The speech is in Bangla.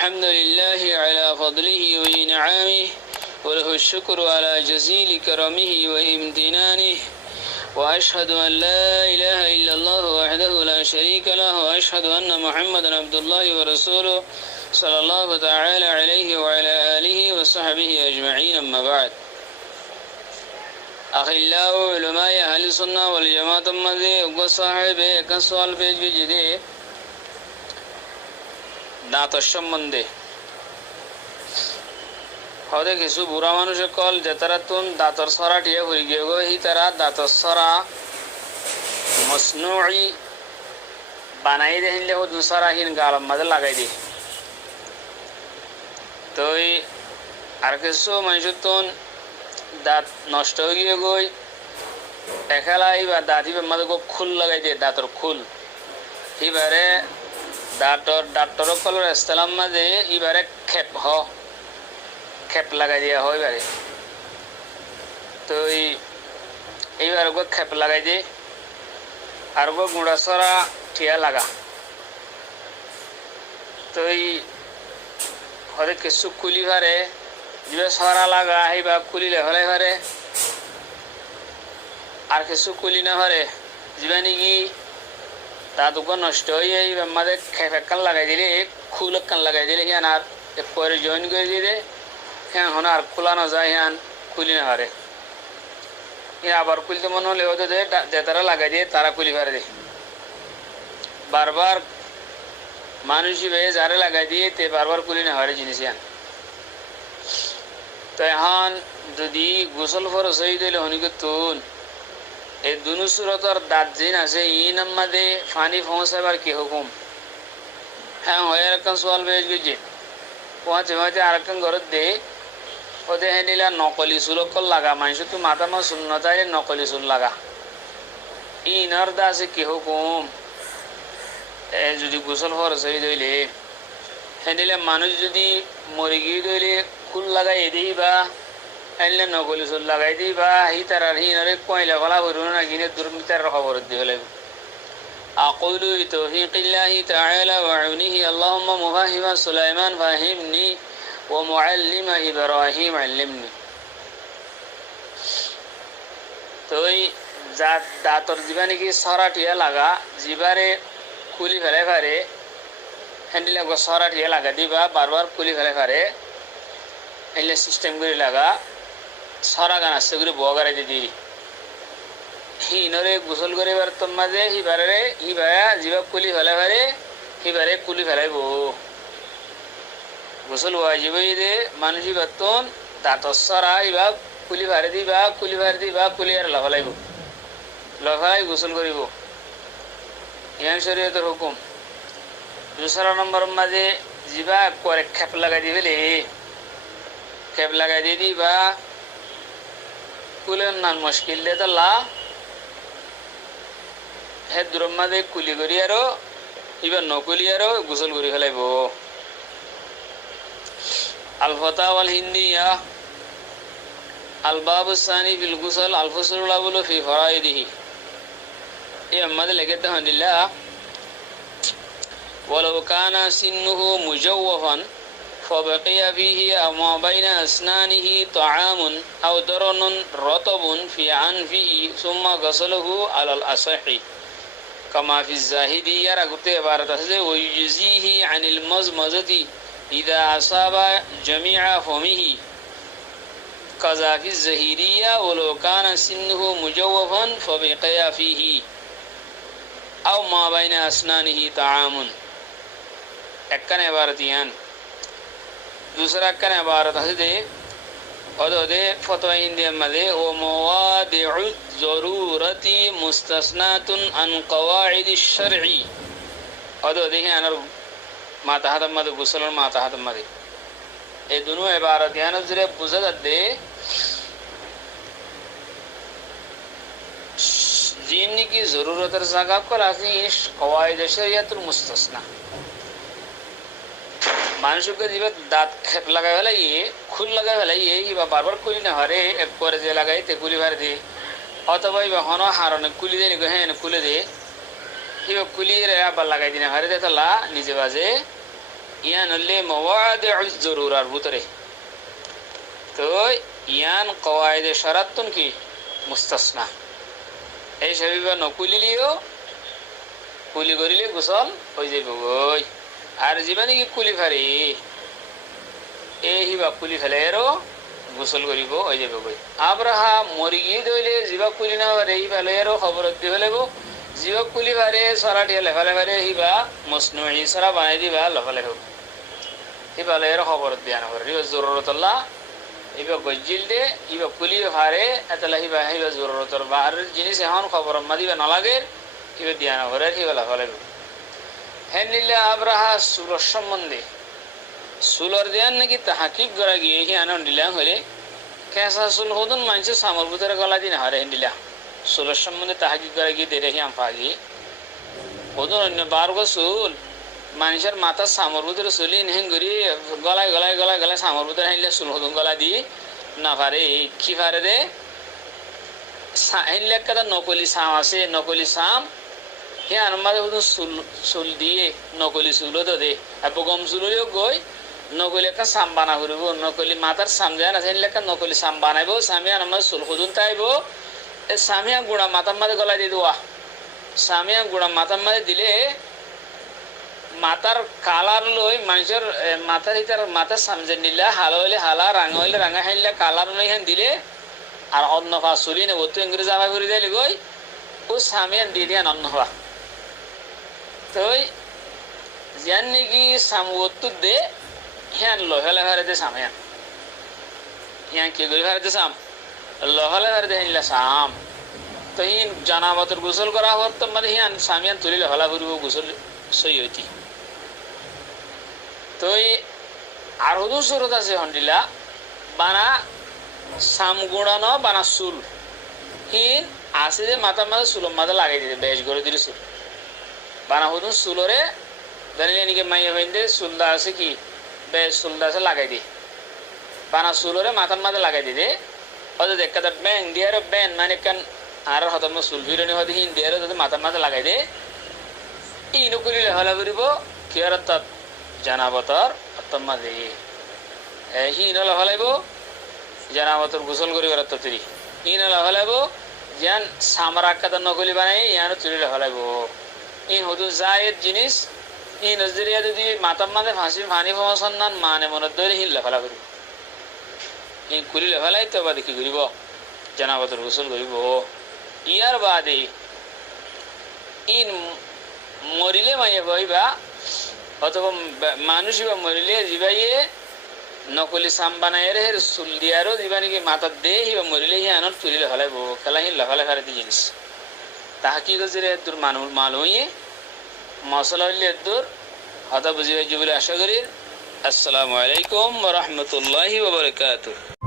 الحمد لله على فضله وإنعامه وله الشكر على جزيل كرمه وامتنانه وأشهد أن لا إله إلا الله وحده لا شريك له وأشهد أن محمدا عبد الله ورسوله صلى الله تعالى عليه وعلى آله وصحبه أجمعين أما بعد أخلاء علماء أهل السنة والجماعة المذي وصاحب كسوال بيج بجدي দাঁতর সম্বন্ধে হদে কিছু বুড়া মানুষে কল যে তারা তুন দাঁতর সরা টিয়ে ঘুরি গিয়ে গো হি তারা দাঁতর সরা মসনুই বানাই দেখিলে ও দুসরা হিন গালম মাঝে লাগাই দি তো আর কিছু মানুষের তুন দাঁত নষ্ট হয়ে গিয়ে গই এখালাই বা দাঁত হিবার মাঝে খুল লাগাই দিয়ে দাঁতর খুল হিবারে ডাক্তর কলর ইসলাম মাঝে এবারে খেপ লাগাই দিয়া হয় এবারে তো এইবার গো খেপ লাগাই দিয়ে আর গো গুঁড়া সরা ঠিয়া লাগা তো হরে কিছু কুলি ভারে যে সরা লাগা এইবা কুলিলে হলে ভারে আর কিছু কুলি না ভারে যাবে নাকি দাঁতগুলো নষ্ট হয়ে আমাদের খেপেকান লাগাই দিলে খুলকান লাগাই দিলে হ্যাঁ আর পরে জয়েন করে দিলে হ্যাঁ হন আর খোলানো যায় হ্যাঁ খুলি না হারে আবার খুলতে মনে হলে হয়তো যে তারা লাগাই দিয়ে তারা খুলি হারে দে বারবার মানুষই ভেয়ে যারে লাগাই দিয়ে তে বারবার খুলি না হারে জিনিস হ্যাঁ তো এখন যদি গোসল ফরস হয়ে দিলে হনিকে তুন এই দুনু সুরতর দাঁত জিন আছে ই নাম্মাদে ফানি পৌঁছাবার কি হুকুম হ্যাঁ হয় এরকম সোয়াল বেজ বুঝে পৌঁছে আরেকখান ঘরত দে ওতে হ্যান্ডিলা নকলি সুলকল লাগা মানুষ তো মাথা মা শূন্য চাইলে নকলি সুল লাগা ইনর দা আছে কি হুকুম যদি গোসল ফরস হয়ে দইলে হ্যান্ডিলে মানুষ যদি মরে গিয়ে দইলে খুল লাগাই এদিই বা এলে নকলি সুল লাগাই দিই বা হি তার হিনরে কয়লা গলা ভরুন না কিনে দুর্নীতার খবর দিয়ে লাগবে أقول بتوفيق الله تعالى وعونه اللهم مفهم سليمان فهمني ومعلم إبراهيم علمني তো দাঁতর জীবানে কি সরাটিয়া লাগা জিবারে কুলি ফেলে ফারে হ্যান্ডিলে সরাটিয়া লাগা দিবা বারবার কুলি ফেলে ফারে এলে সিস্টেম করে লাগা সরা গান আসছে করে বগারে দিদি হিনরে গোসল করে এবার তোর মাঝে হিবায়া জিবা কুলি ফেলে ফারে হিবারে কুলি ফেলাইব গোসল ওয়াজিব দে মানুষ বাতন দাঁতর সরা ইবা কুলি ফারে দিবা কুলি আর লফালাইব লফালাই গোসল করিব ইয়ান শরীয়তের হুকুম দুসরা নম্বর মাঝে জিবা করে খেপ লাগাই দিবেলে খেপ লাগাই দিয়ে দিবা কুলের নান মুশকিল দে তাল্লা হে দূরের মাঝে কুলি করি আরো এবার নকুলি আরো গোসল করি ফেলাইব আল ফাতাওয়াল হিন্দিয়া আল বাবু সানি ফিল গুসল আল ফুসুল আবুল ফি ফরাইদিহি এই আমাদের লেখেতে হান্দিল্লা ওয়ালাউ কানা সিন্নুহু মুজাওওয়াফান فبقي فيه ما بين أسنانه طعام أو درن رطب في عنفه ثم غسله على الأصح كما في الزاهدية رغبت عبارة ويجزيه عن المزمزة إذا أصاب جميع فمه كذا في الزهيرية ولو كان سنه مجوفا فبقي فيه أو ما بين أسنانه طعام أكن عبارتيان दूसरा कने इबारत हदे ओदे फतवा हिंदी मदे ओ मवादिउ जरूरती मुस्तस्नातुन अन कवाइद शरई ओदे हे अनर माता हदम मदे गुसल माता हदम मदे ए दोनों इबारत यान जरे बुझद दे जीन की जरूरत रसागा को राखी कवाइद शरियतुल मुस्तस्ना মানুষকে দিবে দাঁত খেপ লাগাই ফেলাইয়ে খুল লাগাই ফেলাইয়ে কিবা বারবার কুলি না হরে এক করে যে লাগাই তে কুলি ভার দে অথবা ইবা হন হারনে কুলি দে নিগো হ্যাঁ কুলে দে কিবা কুলি রে আবার লাগাই দিনে হরে দে তালা নিজে বাজে ইয়ান হলে মাওয়াদিউজ জরুরার ভিতরে তো ইয়ান কওয়াইদে শরাতুন কি মুস্তাসনা এই সবিবা নকুলিলিও কুলি করিলে গোসল হয়ে যাইব গই আর জীবানি কি কুলি ফারি এই হিবা কুলি ফেলে এরও গোসল করিব হয়ে যাবে গই আব্রাহা মরি গিয়ে দইলে জীবা কুলি না পারে এই ফেলে এরও খবর দিয়ে ফেলেব জীবা কুলি ফারে সরাটিয়া লেফালে ফারে হিবা মসনুই সরা বানাই দিবা লফালে হোক হিবা এর খবর দিয়া না করে হিবা জরুরতল্লাহ হিবা গজ্জিল দে হিবা কুলি ফারে এতলা হিবা হিবা জরুরতর বাহার জিনিস এখন খবর মা দিবা নালাগে হিবা দিয়া না করে হিবা লফালে হেন নিলে আব্রাহা সুলর সম্বন্ধে সুলর দেয়ান নাকি তাহাকিক করা গিয়ে হি আনন্দ দিলাম হলে কেঁচা চুল হদুন মানুষের সামর ভিতরে গলা দিন হারে হেন দিলা সুলর সম্বন্ধে তাহাকিক করা গিয়ে দেরে হি আমফাগি হদুন অন্য বারগো চুল মানুষের মাথার সামর ভিতরে চুলি হেন করি গলায় গলায় গলায় গলায় সামর ভিতরে হেনলে চুল হদুন গলা দি না পারে কি পারে দে হেনলে একটা নকলি সাম আছে নকলি সাম হে আনমাদে হদুন চুল দিয়ে নকলি চুলও তো দে আর গম চুলও গই নকলি একটা সাম বানা করব নকলি মাথার সাম যায় না হেনলে একটা নকলি সাম বানাইব সামিয়া আমার চুল হদুন তাইব এই সামিয়া গুড়া মাথার মাঝে গলায় দিয়ে দেওয়া সামিয়া গুড়া মাথার মাঝে দিলে মাথার কালার লই মানুষের মাথার হিতার মাথার সামজে নিলে হালো হইলে হালা রাঙা হইলে রাঙা হাইলে কালার লই হেন দিলে আর অন্য পা চুলি নেব তো ইংরেজ আবার করে দিলে গই ও সামিয়ান দিয়ে দিয়া অন্য পা তো যেন নাকি সাম ওত্তর দে হ্যাঁ লহলে ভারে সামিয়ান হ্যাঁ কি করে ভারে সাম লহলে ভারে হেনলে সাম তো হিন জানাবতর গোসল করা হওয়ার তো মানে হিয়ান সামিয়ান তুলিলে হলা ফুরিব গোসল সই হইতি তো আর হদু সুরত আছে হন্ডিলা বানা সাম গুড়ানো বানা চুল হিন আছে যে মাথার মাঝে চুলের মাঝে লাগাই দিতে বেশ করে দিলে চুল বানা হদুন চুলরে জানিলে নাকি মাইয়া ভাইন্দে চুলদা আছে কি বেশ চুলদা আছে লাগাই দি বানা চুলরে মাথার মাঝে লাগাই দিতে হয়তো দেখা ব্যাং দিয়ে আরো ব্যান মানে কান আর হয়তো চুল ফিরনি হয়তো হিন দিয়ে যদি মাথার মাঝে লাগাই দে ইনো করিলে হলা ফুরিব কি আর তাত জানাবতর অত্তম্মা দে হিন হলা হলাইব জানাবতর গোসল করিবার তরি হিন হলা হলাইব যেন সামরা আকাতা নকলি বানাই ইয়ানো চুরিলে হলাইব ইন হদু জায়ের জিনিস ই নজরিয়া যদি মাতার মাঝে ফাঁসি ফানি ফসন্নান মানে মনে ধরে হিন লেফালা করিব ইন কুলি লেফালাই তো বাদে কি করিব জানাবতর গোসল করিব ইয়ার বাদে ইন মরিলে মাইয়া বইবা অথবা মানুষ বা মরিলে জিবাইয়ে নকলি সাম বানাই রে চুল দিয়ারও দিবা নাকি মাথার দে হিবা মরিলে হি আনত তুলিলে হলাইব খেলা হিন লেফালে ফারে জিনিস তাহা কি গজরে তোর মালুইয়ে মশলা হইলে তোর হতা বুঝিবাই বলে আশা করি আসসালামু আলাইকুম ওয়া রাহমাতুল্লাহি ওয়া বারাকাতুহু।